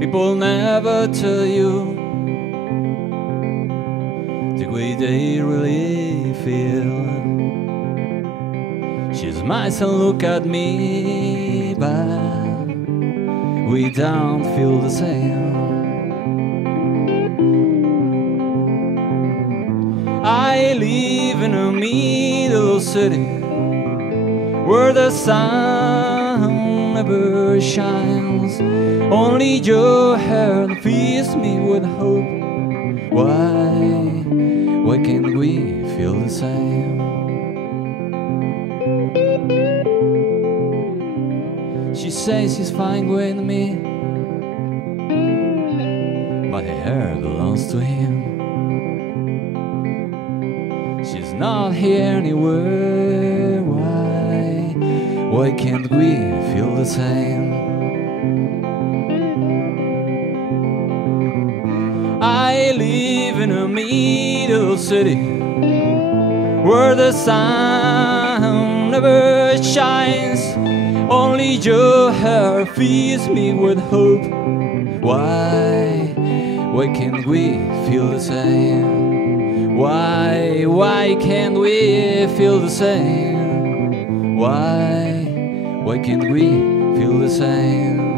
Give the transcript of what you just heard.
People never tell you the way they really feel. She smiles and look at me, but we don't feel the same. I live in a middle city where the sun never shines. Only your hair fills me with hope. Why can't we feel the same? She says she's fine with me, but her hair belongs to him. She's not here anywhere. Why can't we feel the same? I live in a middle city where the sun never shines. Only your hair fills me with hope. Why can't we feel the same? Why can't we feel the same? Why can't we feel the same?